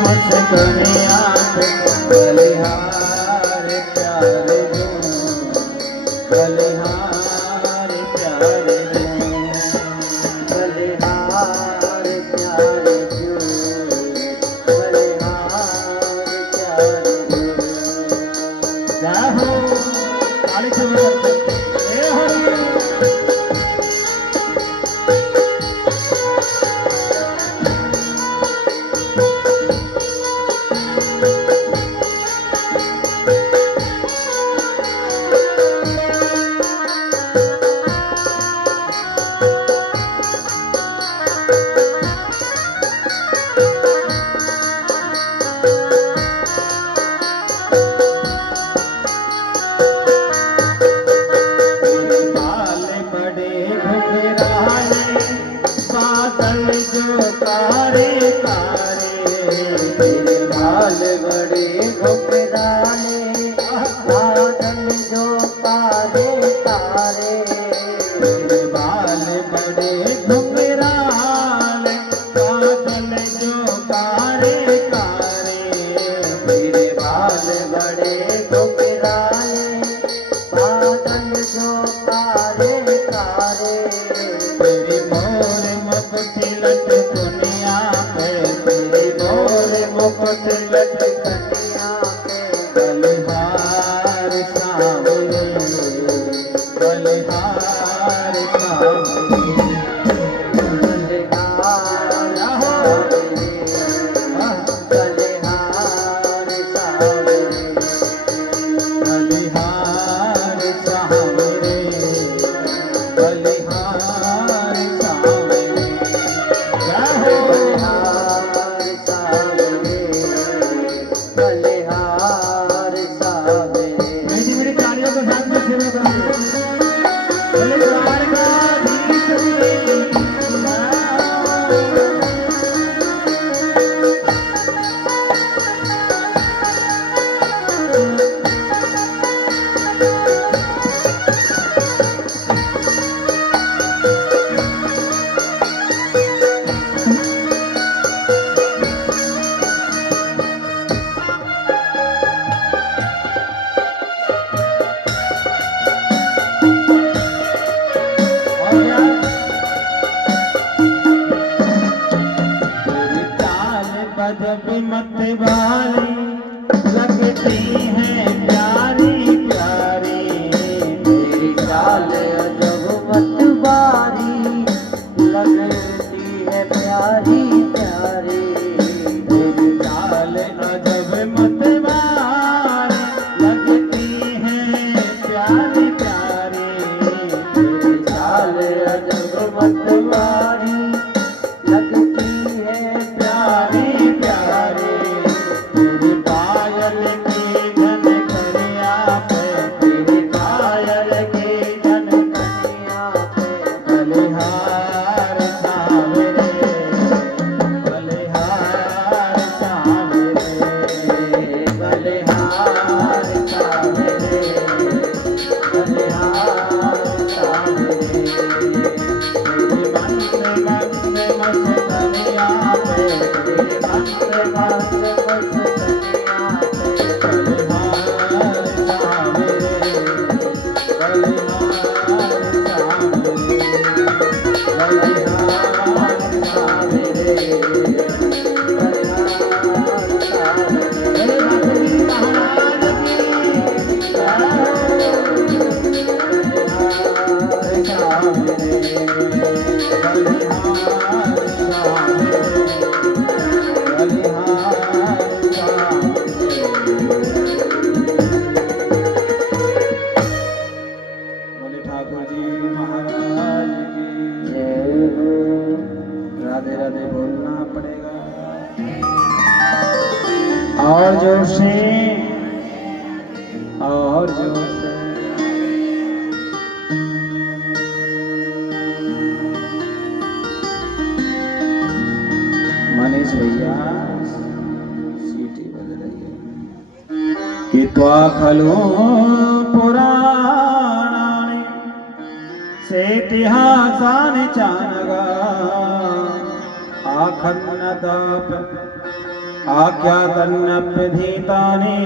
मुस्कनिया बलिहार प्यारे जो बलिहार प्यारे जो बलिहार प्यारे जो बलिहार प्यारे जो। जय हो ताली से हे हरि। और जोर से और जोर से। मनीष भैया सीटी बज रही है कि त्वा खलो पुराणाने से इतिहासाने चानगा आखन्नताप आख्यातन्नप्यधीतानि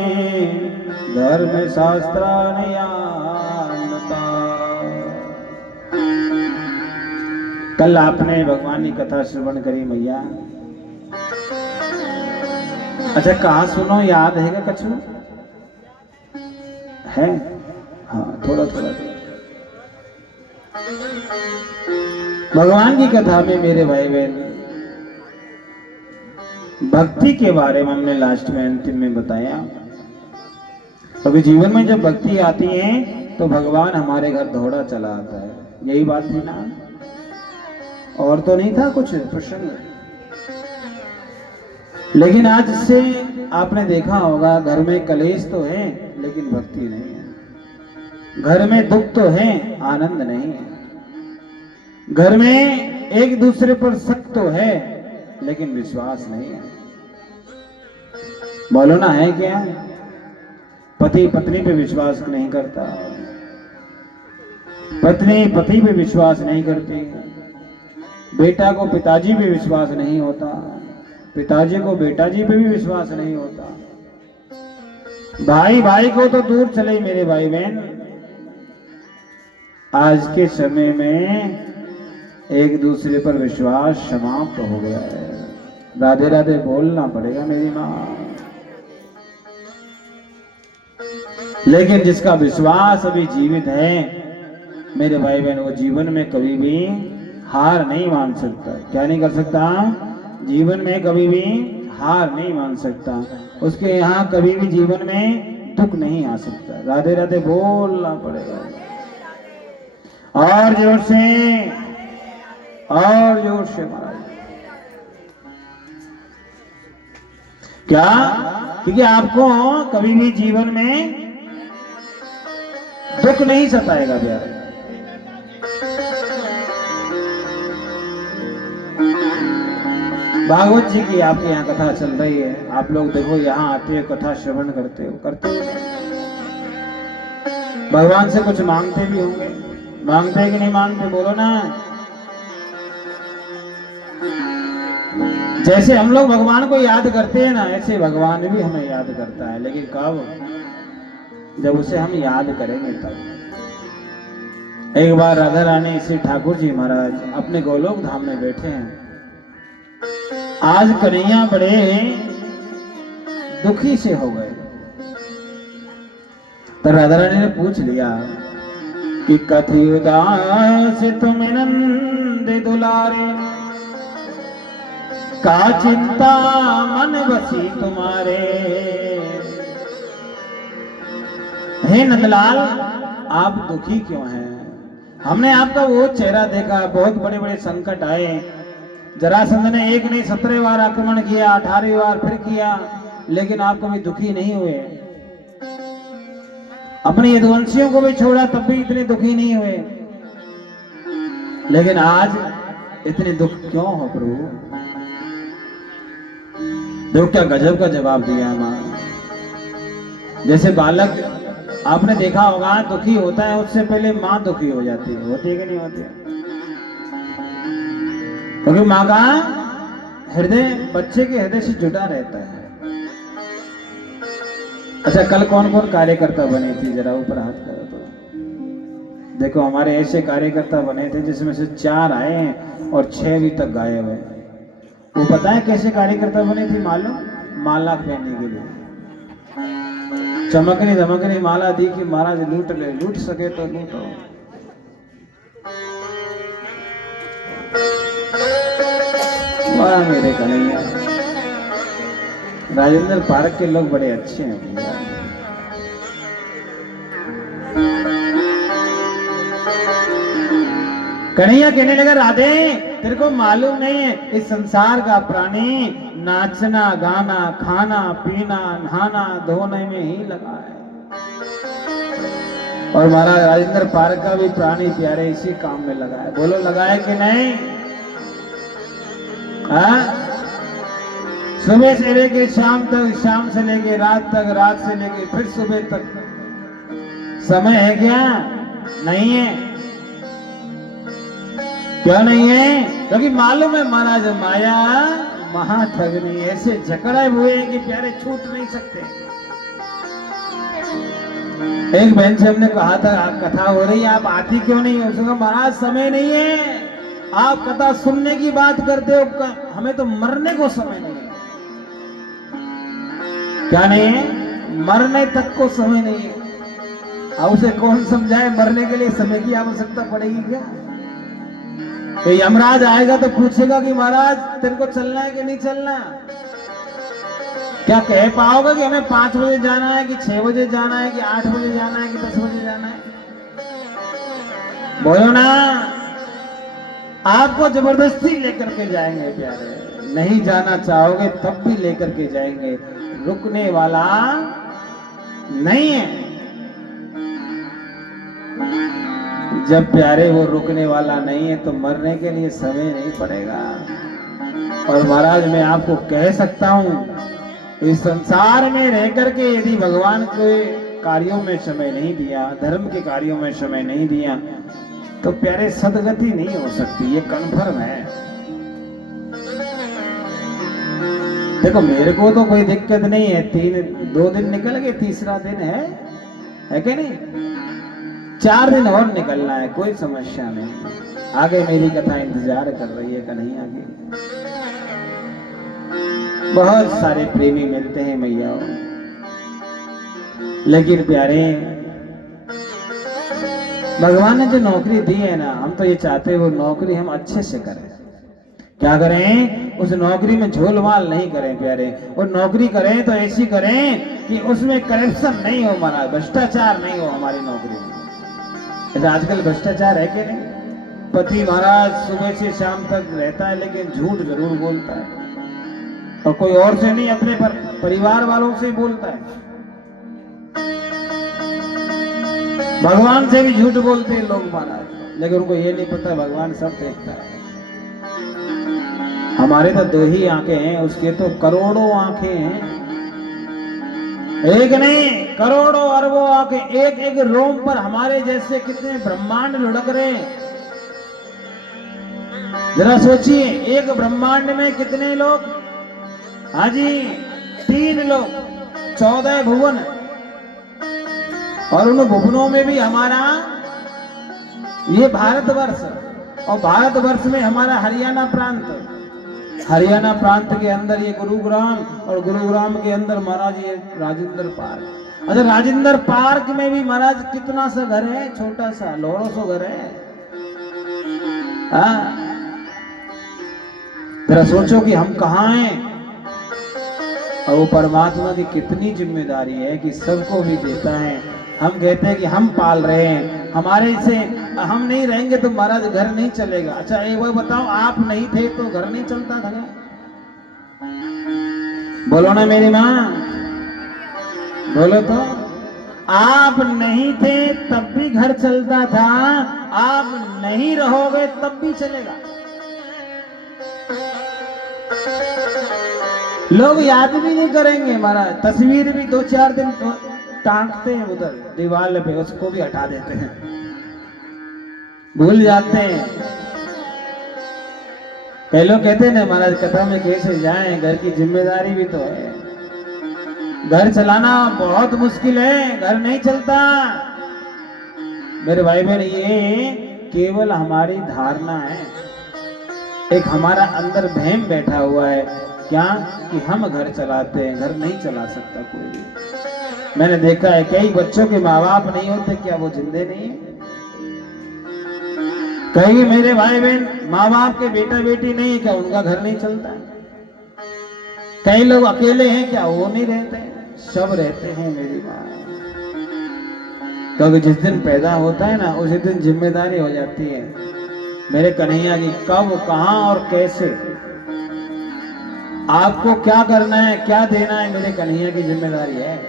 धर्म शास्त्राणि यान्नता। कल आपने भगवान की कथा श्रवण करी मैया। अच्छा कहा सुनो, याद है क्या कछु है? हाँ थोड़ा थोड़ा। भगवान की कथा में मेरे भाई बहन भक्ति के बारे में हमने लास्ट में अंतिम में बताया। अभी जीवन में जब भक्ति आती है तो भगवान हमारे घर दौड़ा चला आता है, यही बात थी ना, और तो नहीं था कुछ प्रसंग। लेकिन आज से आपने देखा होगा घर में कलेश तो है लेकिन भक्ति नहीं है, घर में दुख तो है आनंद नहीं है, घर में एक दूसरे पर शक तो है लेकिन विश्वास नहीं है। बोलो ना, है क्या? पति पत्नी पे विश्वास नहीं करता, पत्नी पति पे विश्वास नहीं करती, बेटा को पिताजी पे विश्वास नहीं होता, पिताजी को बेटा जी पे भी विश्वास नहीं होता, भाई भाई को तो दूर चले मेरे भाई बहन। आज के समय में एक दूसरे पर विश्वास समाप्त हो गया है। राधे राधे बोलना पड़ेगा मेरी माँ। लेकिन जिसका विश्वास अभी जीवित है मेरे भाई बहन, वो जीवन में कभी भी हार नहीं मान सकता। क्या नहीं कर सकता? जीवन में कभी भी हार नहीं मान सकता। उसके यहाँ कभी भी जीवन में दुख नहीं आ सकता। राधे राधे बोलना पड़ेगा और जोर से, और जोर से महाराज। क्या? क्योंकि आपको कभी भी जीवन में दुख नहीं सताएगा प्यारे। भागवत जी की आपके यहाँ कथा चल रही है, आप लोग देखो यहाँ आते हो कथा श्रवण करते हो, करते हो भगवान से कुछ मांगते भी होंगे, मांगते हैं कि नहीं मांगते? बोलो ना। जैसे हम लोग भगवान को याद करते हैं ना, ऐसे भगवान भी हमें याद करता है। लेकिन कब? जब उसे हम याद करेंगे तब। एक बार राधा रानी श्री ठाकुर जी महाराज अपने गोलोक धाम में बैठे हैं। आज कन्हैया बड़े दुखी से हो गए। तो राधा रानी ने पूछ लिया कि कथी उदास तुम नंद दुलारे, का चिंता मन बसी तुम्हारे। हे नंदलाल, आप दुखी क्यों हैं? हमने आपका वो चेहरा देखा, बहुत बड़े बड़े संकट आए, जरासंध ने एक नहीं 17 बार आक्रमण किया, 18वीं बार फिर किया, लेकिन आप कभी दुखी नहीं हुए। अपने यदुवंशियों को भी छोड़ा तब भी इतने दुखी नहीं हुए। लेकिन आज इतने दुख क्यों हो प्रभु? देखो क्या गजब का जवाब दिया मां। जैसे बालक आपने देखा होगा दुखी होता है, उससे पहले मां दुखी हो जाती है, होती है कि नहीं होती है? क्योंकि मां का हृदय बच्चे के हृदय से जुड़ा रहता है। अच्छा कल कौन कौन कार्यकर्ता बने थे? जरा ऊपर हाथ करो तो देखो। हमारे ऐसे कार्यकर्ता बने थे जिसमें से 4 आए हैं और 6 अभी तक गायब है। वो पता है कैसे कार्यकर्ता बने थे मालूम? माला पहनने के लिए चमकनी धमकनी माला दी कि महाराज लूट ले, लूट सके तो लूटो। वाह मेरे कन्हैया। राजेंद्र पार्क के लोग बड़े अच्छे हैं। कन्हैया कहने लगा राधे तेरे को मालूम नहीं है इस संसार का प्राणी नाचना गाना खाना पीना नहाना धोने में ही लगा है। और महाराज राजेंद्र पार्क का भी प्राणी प्यारे इसी काम में लगा है। बोलो लगा है कि नहीं? हाँ? सुबह से लेके शाम तक, शाम से लेके रात तक, रात से लेके फिर सुबह तक समय है क्या? नहीं है। क्या नहीं है? क्योंकि मालूम है महाराज माया महाठगनी, ऐसे जकड़े हुए हैं कि प्यारे छूट नहीं सकते। एक बहन से हमने कहा था कथा हो रही है, आप आती क्यों नहीं हो? उसने कहा महाराज समय नहीं है, आप कथा सुनने की बात करते हो, हमें तो मरने को समय नहीं है। क्या नहीं है? मरने तक को समय नहीं है। अब उसे कौन समझाए मरने के लिए समय की आवश्यकता पड़ेगी क्या? तो यमराज आएगा तो पूछेगा कि महाराज तेरे को चलना है कि नहीं चलना? क्या कह पाओगे कि हमें 5 बजे जाना है कि 6 बजे जाना है कि 8 बजे जाना है कि 10 बजे जाना है? बोलो ना। आपको जबरदस्ती लेकर के जाएंगे प्यारे, नहीं जाना चाहोगे तब भी लेकर के जाएंगे, रुकने वाला नहीं है। जब प्यारे वो रुकने वाला नहीं है तो मरने के लिए समय नहीं पड़ेगा। और महाराज मैं आपको कह सकता हूं, इस संसार में रह करके यदि भगवान के कार्यों में समय नहीं दिया, धर्म के कार्यों में समय नहीं दिया, तो प्यारे सदगति नहीं हो सकती, ये कन्फर्म है। देखो मेरे को तो कोई दिक्कत नहीं है, 2 दिन निकल गए, तीसरा दिन है कि नहीं? 4 दिन और निकलना है, कोई समस्या नहीं। आगे मेरी कथा इंतजार कर रही है कन्हैया की। बहुत सारे प्रेमी मिलते हैं मैया, लेकिन प्यारे भगवान ने जो नौकरी दी है ना, हम तो ये चाहते हैं वो नौकरी हम अच्छे से करें। क्या करें? उस नौकरी में झोलमाल नहीं करें प्यारे। और नौकरी करें तो ऐसी करें कि उसमें करप्शन नहीं हो, महाराज भ्रष्टाचार नहीं हो हमारी नौकरी में। ऐसा आजकल भ्रष्टाचार है कि नहीं? पति महाराज सुबह से शाम तक रहता है लेकिन झूठ जरूर बोलता है, और कोई और से नहीं, अपने परिवार वालों से ही बोलता है। भगवान से भी झूठ बोलते हैं लोग महाराज, लेकिन उनको ये नहीं पता भगवान सब देखता है। हमारे तो 2 ही आंखें हैं, उसके तो करोड़ों आंखें हैं। एक नहीं करोड़ों अरबों आंखें, एक एक रोम पर हमारे जैसे कितने ब्रह्मांड लुढ़क रहे हैं। जरा सोचिए, एक ब्रह्मांड में कितने लोग? हाँ जी 3 लोग, 14 भुवन, और उन भुवनों में भी हमारा ये भारतवर्ष, और भारतवर्ष में हमारा हरियाणा प्रांत, हरियाणा प्रांत के अंदर ये गुरुग्राम, और गुरुग्राम के अंदर महाराज ये राजेंद्र पार्क। अच्छा राजेंद्र पार्क में भी महाराज कितना सा घर है, छोटा सा लोरो सो घर है। जरा सोचो कि हम कहाँ हैं, और वो परमात्मा की कितनी जिम्मेदारी है कि सबको भी देता है। हम कहते हैं कि हम पाल रहे हैं, हमारे से हम नहीं रहेंगे तो महाराज घर नहीं चलेगा। अच्छा एक बार बताओ, आप नहीं थे तो घर नहीं चलता था क्या? बोलो ना मेरी माँ, बोलो तो। आप नहीं थे तब भी घर चलता था, आप नहीं रहोगे तब भी चलेगा। लोग याद भी नहीं करेंगे महाराज, तस्वीर भी 2-4 दिन टांगते हैं उधर दीवार पे, उसको भी हटा देते हैं, भूल जाते हैं। कई लोग कहते हैं ना महाराज कथा में कैसे जाएं, घर की जिम्मेदारी भी तो है, घर चलाना बहुत मुश्किल है, घर नहीं चलता। मेरे भाई बहन ये केवल हमारी धारणा है, एक हमारा अंदर वहम बैठा हुआ है क्या कि हम घर चलाते हैं, घर नहीं चला सकता कोई भी। मैंने देखा है कई बच्चों के माँ बाप नहीं होते, क्या वो जिंदे नहीं है? कई मेरे भाई बहन माँ बाप के बेटा बेटी नहीं है, क्या उनका घर नहीं चलता है? कई लोग अकेले हैं, क्या वो नहीं रहते? सब रहते हैं मेरी माँ। क्योंकि जिस दिन पैदा होता है ना उसी दिन जिम्मेदारी हो जाती है मेरे कन्हैया की, कब कहां और कैसे आपको क्या करना है क्या देना है, मेरे कन्हैया की जिम्मेदारी है।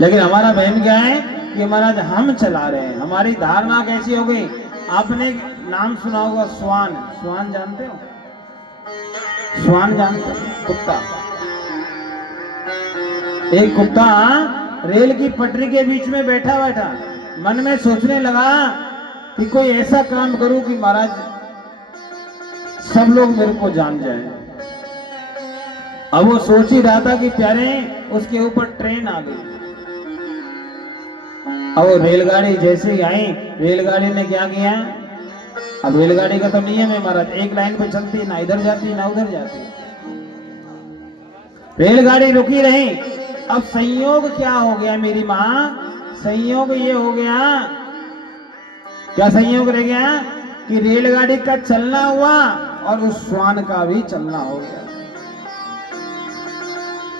लेकिन हमारा बहन क्या है कि महाराज हम चला रहे हैं। हमारी धारणा कैसी हो गई? आपने नाम सुना होगा स्वान, स्वान जानते हो? स्वान जानते हो? कुत्ता। एक कुत्ता रेल की पटरी के बीच में बैठा बैठा मन में सोचने लगा कि कोई ऐसा काम करूं कि महाराज सब लोग मेरे को जान जाए। अब वो सोच ही रहा था कि प्यारे उसके ऊपर ट्रेन आ गई। अब वो रेलगाड़ी जैसे ही आई, रेलगाड़ी ने क्या किया, अब रेलगाड़ी का तो नियम है महाराज, एक लाइन पे चलती, ना इधर जाती ना उधर जाती। रेलगाड़ी रुकी रही। अब संयोग क्या हो गया मेरी माँ, संयोग ये हो गया, क्या संयोग रह गया कि रेलगाड़ी का चलना हुआ और उस श्वान का भी चलना हो गया।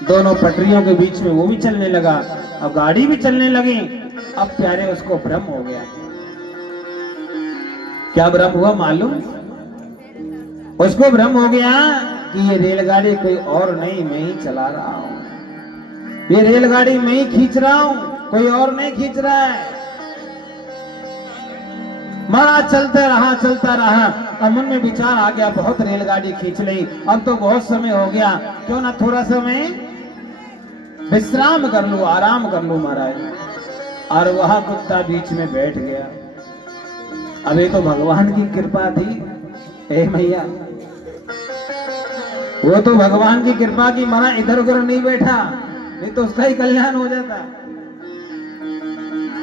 दोनों पटरियों के बीच में वो भी चलने लगा, अब गाड़ी भी चलने लगी। अब प्यारे उसको भ्रम हो गया। क्या भ्रम हुआ मालूम? उसको भ्रम हो गया कि ये रेलगाड़ी कोई और नहीं, मैं ही चला रहा हूं, ये रेलगाड़ी मैं ही खींच रहा हूं, कोई और नहीं खींच रहा है। महाराज चलते रहा चलता रहा। अब मन में विचार आ गया, बहुत रेलगाड़ी खींच ली, अब तो बहुत समय हो गया, क्यों ना थोड़ा समय विश्राम कर लूं, आराम कर लूं महाराज। और वहां कुत्ता बीच में बैठ गया। अब ये तो भगवान की कृपा थी, ए मैया, वो तो भगवान की कृपा की, मरा इधर उधर नहीं बैठा, नहीं तो उसका ही कल्याण हो जाता।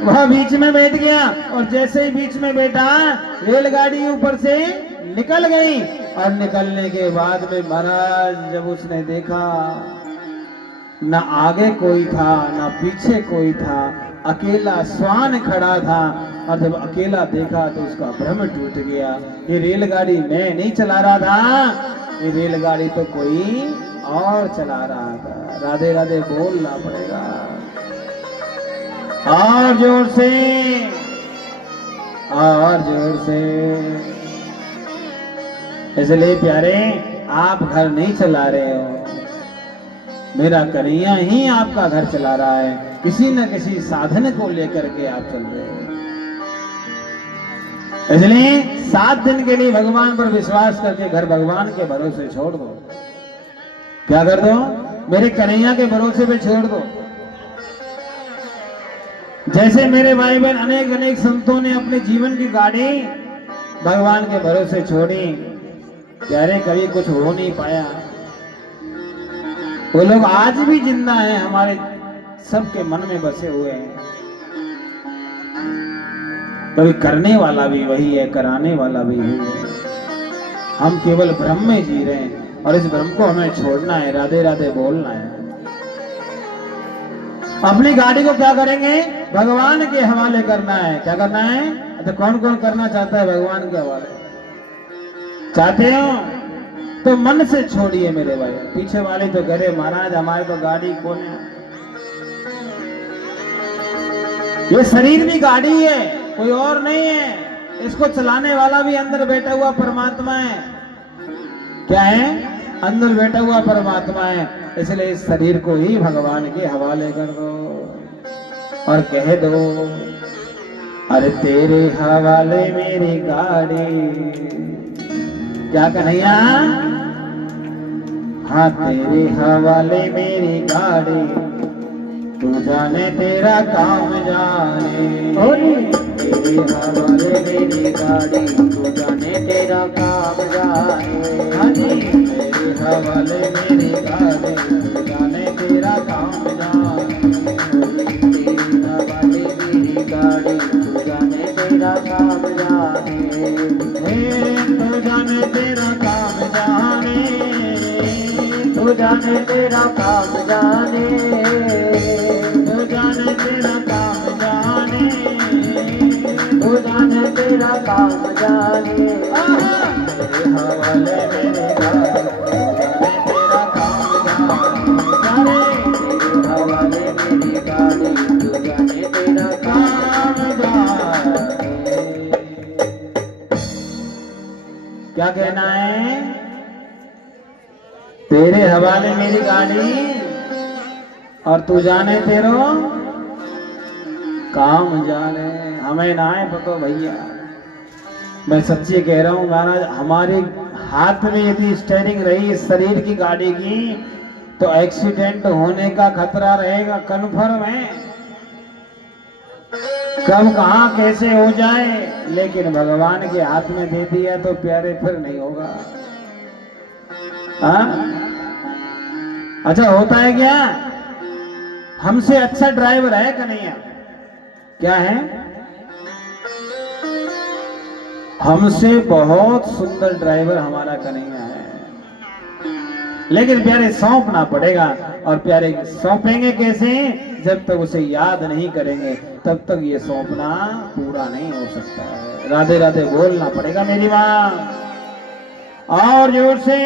वह बीच में बैठ गया और जैसे ही बीच में बैठा, रेलगाड़ी ऊपर से निकल गई। और निकलने के बाद में महाराज जब उसने देखा, ना आगे कोई था ना पीछे कोई था, अकेला श्वान खड़ा था। और जब अकेला देखा तो उसका भ्रम टूट गया, ये रेलगाड़ी मैं नहीं चला रहा था, ये रेलगाड़ी तो कोई और चला रहा था। राधे राधे बोलना पड़ेगा और जोर से, और जोर से। इसलिए प्यारे, आप घर नहीं चला रहे हो, मेरा कन्हैया ही आपका घर चला रहा है। किसी न किसी साधन को लेकर के आप चल रहे हो। इसलिए 7 दिन के लिए भगवान पर विश्वास करके घर भगवान के भरोसे छोड़ दो। क्या कर दो? मेरे कन्हैया के भरोसे पे छोड़ दो। जैसे मेरे भाई बहन अनेक अनेक संतों ने अपने जीवन की गाड़ी भगवान के भरोसे छोड़ी, प्यारे कभी कुछ हो नहीं पाया। वो लोग आज भी जिंदा हैं, हमारे सबके मन में बसे हुए हैं। कभी करने वाला भी वही है, कराने वाला भी वही है। हम केवल भ्रम में जी रहे हैं और इस भ्रम को हमें छोड़ना है, राधे राधे बोलना है। अपनी गाड़ी को क्या करेंगे? भगवान के हवाले करना है। क्या करना है? तो कौन कौन करना चाहता है भगवान के हवाले? चाहते हो तो मन से छोड़िए मेरे भाई। पीछे वाले तो कह रहे महाराज हमारे तो गाड़ी कौन है, ये शरीर भी गाड़ी है, कोई और नहीं है। इसको चलाने वाला भी अंदर बैठा हुआ परमात्मा है। क्या है? अंदर बैठा हुआ परमात्मा है। इसलिए इस शरीर को ही भगवान के हवाले कर दो और कह दो, अरे तेरे हवाले मेरी गाड़ी। क्या कन्हैया? हाँ, तेरे हवाले मेरी गाड़ी, तू जाने तेरा काम जाने। तेरे हवाले मेरी गाड़ी, तू जाने तेरा काम जाने। हाँ जी, तेरे हवाले मेरी गाड़ी, तू जाने तेरा काम जाने। तेरे हवाले मेरी गाड़ी, तू जाने तेरा काम जाने। तू जाने तेरा काम जाने, तू जाने तेरा काम जाने, तू जाने तेरा काम जाने, तू जाने तेरा काम जाने। तेरे हवाले मेरे गाड़ी, तू जाने तेरा काम जाने। तेरे हवाले मेरी गाड़ी, तू जाने तेरा काम जाने। क्या कहना है? तेरे हवाले मेरी गाड़ी और तू जाने तेरो काम जाने। हमें ना है पतो भैया, मैं सच्ची कह रहा हूं महाराज, हमारे हाथ में यदि स्टीयरिंग रही इस शरीर की गाड़ी की तो एक्सीडेंट होने का खतरा रहेगा, कन्फर्म है। कब कहां कैसे हो जाए, लेकिन भगवान के हाथ में दे दिया तो प्यारे फिर नहीं होगा। हाँ? अच्छा होता है क्या, हमसे अच्छा ड्राइवर है कन्हैया? क्या है? हमसे बहुत सुंदर ड्राइवर हमारा कन्हैया है, लेकिन प्यारे सौंपना पड़ेगा। और प्यारे सौंपेंगे कैसे? जब तक उसे याद नहीं करेंगे तब तक ये सौंपना पूरा नहीं हो सकता है। राधे राधे बोलना पड़ेगा मेरी माँ, और जोर से।